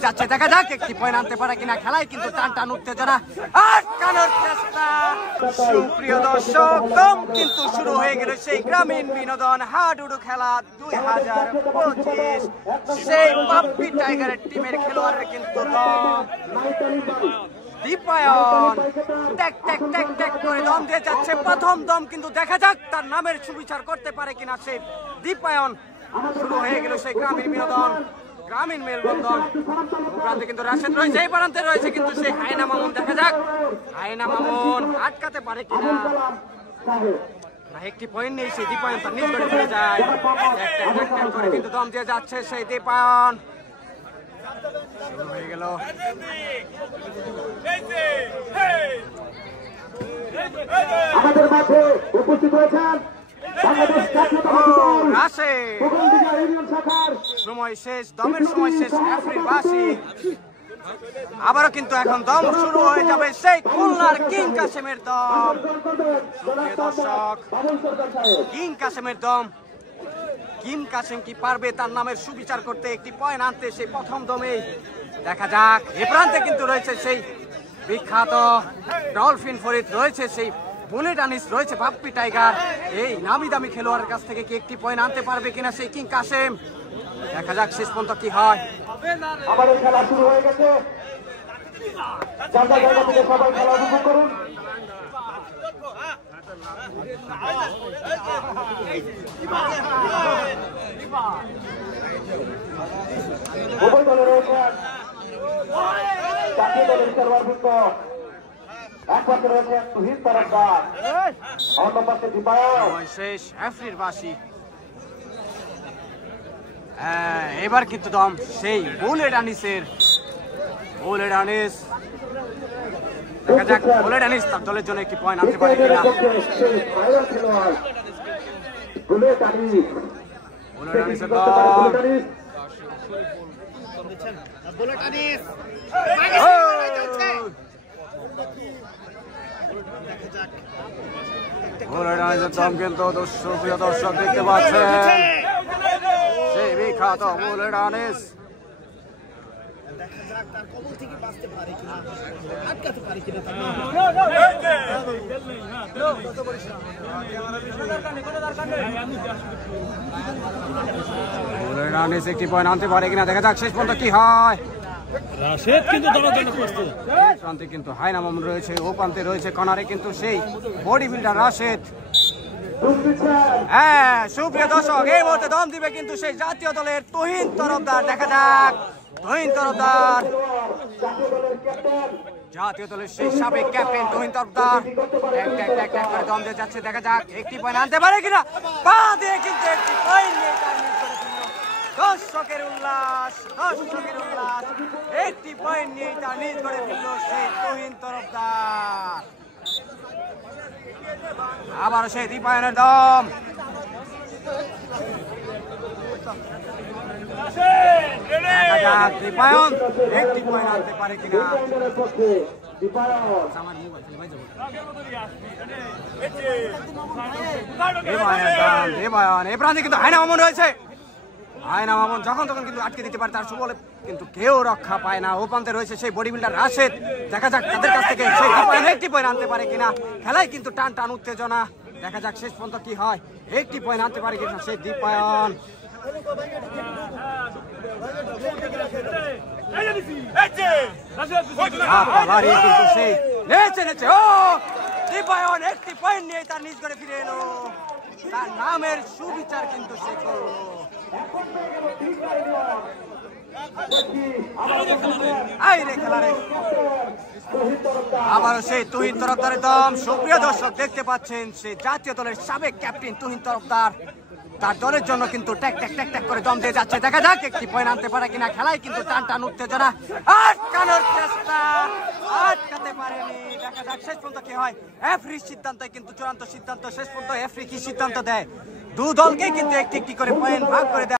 যাচ্ছে, দেখা যাক একটি পয়েন্ট আনতে পারে কিনা। খেলায় কিন্তু টান টান উত্তেজনা, আটকানোর চেষ্টা। সুপ্রিয় দর্শক, দম কিন্তু শুরু হয়ে গেল সেই গ্রামীণ বিনোদন হাডুডু খেলা 2025। সেই পাপ্পি টাইগারের টিমের খেলোয়াড়ের কিন্তু দম। দীপায়ন ট্যাক ট্যাক ট্যাক ট্যাক করে দম দিয়ে যাচ্ছে, প্রথম দম কিন্তু দেখা যাক তার নামের সুবিচার করতে পারে কিনা সেই দীপায়ন। শুরু হয়ে গেল সেই গ্রামীণ বিনোদন, গ্রামীণ মেলবন্ধন। প্রান্তে কিন্তু রাশেদ রয়েছে, এই প্রান্তে রয়েছে কিন্তু সেই হায়না মামুন। দেখা যাক হায়না মামুন আটকাতে পারে কিনা। না, একটি পয়েন্ট নেই সেই দীপায়ন, তার নিজ করে ফিরে যায়। করে কিন্তু দম দিয়ে যাচ্ছে সেই দীপায়ন। শুরু হয়ে গেল আমাদের মাঠে উপস্থিত হয়েছেন বাংলাদেশ জাতীয়তাবাদী দল ইউনিয়ন শাখার সময় শেষ, দমের সময় শেষ। আফ্রিবাসী আবারও কিন্তু এখন দম শুরু হয়ে যাবে সেই খুলনার কিং কাসেমের দম। দর্শক, কিং কাসেমের দম। কিং কাসেম কি পারবে তার নামের সুবিচার করতে, একটি পয়েন্ট আনতে সেই প্রথম দমেই? দেখা যাক। এ প্রান্তে কিন্তু রয়েছে সেই বিখ্যাত ডলফিন ফরিদ, রয়েছে সেই বুলেট আনিস, রয়েছে পাপ্পি টাইগার। এই নামি দামি খেলোয়াড়ের কাছ থেকে কি একটি পয়েন্ট আনতে পারবে কিনা সেই কিং কাসেম? দেখা যাক শেষ পর্যন্ত কি হয়। আমাদের খেলা শুরু হয়ে গেছে, জায়গা জায়গা থেকে সবাই খেলা উপভোগ করুন। উভয় দলে রয়েছেন জাতীয় দলের খেলোয়াড়বৃন্দ। এক পাশে রয়েছেন তুহিন তরফদার, অন্য পাশে দীপায়ন। শেষ আফ্রিবাসী। এবার কিন্তু দম সেই বুলেট আনিসের। বুলেট আনিস, দেখা যাক বুলেট আনিস তার দলের জন্য একটি পয়েন্ট আনতে পারে কিনা। বুলেট আনিসের দম। বুলেট আনিস দম কিন্তু সুপ্রিয় দর্শক দেখতে পাচ্ছেন সেই বিখ্যাত বুলেট আনিস। বুলেট আনিস একটি পয়েন্ট আনতে পারে কিনা, দেখা যাক শেষ পর্যন্ত কি হয়। রাশেদ কিন্তু দলের জন্য প্রস্তুত। এই প্রান্তে কিন্তু হায়না মামুন রয়েছে, ও প্রান্তে রয়েছে কর্নারে কিন্তু সেই বডি বিল্ডার রাশেদ। হ্যাঁ সুপ্রিয় দর্শক, এই মুহূর্তে দম দিবে কিন্তু সেই জাতীয় দলের তুহিন তরফদার। দেখা যাক তুহিন তরফদার, জাতীয় দলের সেই সাবেক ক্যাপ্টেন তুহিন তরফদার করে দম দিয়ে যাচ্ছে। দেখা যাক একটি পয়েন্ট আনতে পারে কিনা। পা দিয়ে কিন্তু একটি পয়েন্ট নিয়ে দর্শকের উল্লাস, দর্শকের উল্লাস। একটি পয়েন্ট নিয়ে তার নিজ করে ফেলল সেই তুহিন তরফদার। আবার সেই দীপায়নের দম। দেখা যাক দীপায়ন একটি পয়েন্ট আনতে পারে কিনা। এ প্রান্তে কিন্তু হায়না মামুন রয়েছে। হায়না মামুন যখন তখন কিন্তু আটকে দিতে পারে তার সুবলে, কিন্তু কেউ রক্ষা পায় না। ও প্রান্তে রয়েছে সেই বডি বিল্ডার রাশেদ। দেখা যাক তাদের কাছ থেকে সেই দীপায়ন একটি পয়েন্ট আনতে পারে কিনা। খেলায় কিন্তু টান টান উত্তেজনা, দেখা যাক শেষ পর্যন্ত কি হয়। একটি পয়েন্ট আনতে পারে কিনা সেই দীপায়ন। কিন্তু সেই নেচে নেচে ও দীপায়ন একটি পয়েন্ট নিয়ে তার নিজ করে ফিরে এলো। তার নামের সুবিচার কিন্তু সে করলো। আবারও সেই তুহিন তরফদারের দম। সুপ্রিয় দর্শক দেখতে পাচ্ছেন সেই জাতীয় দলের সাবেক ক্যাপ্টেন তুহিন তরফদার তার দলের জন্য কিন্তু ট্যাক ট্যাক ট্যাক ট্যাক করে দম দিয়ে যাচ্ছে। দেখা যাক একটি পয়েন্ট আনতে পারে কিনা। খেলায় কিন্তু টান টান উত্তেজনা, আটকানোর চেষ্টা, আটকাতে পারেনি। দেখা যাক শেষ পর্যন্ত কি হয়। রেফারির সিদ্ধান্তই কিন্তু চূড়ান্ত সিদ্ধান্ত। শেষ পর্যন্ত রেফারি কি সিদ্ধান্ত দেয়, দু দলকেই কিন্তু একটি একটি করে পয়েন্ট ভাগ করে দেয়।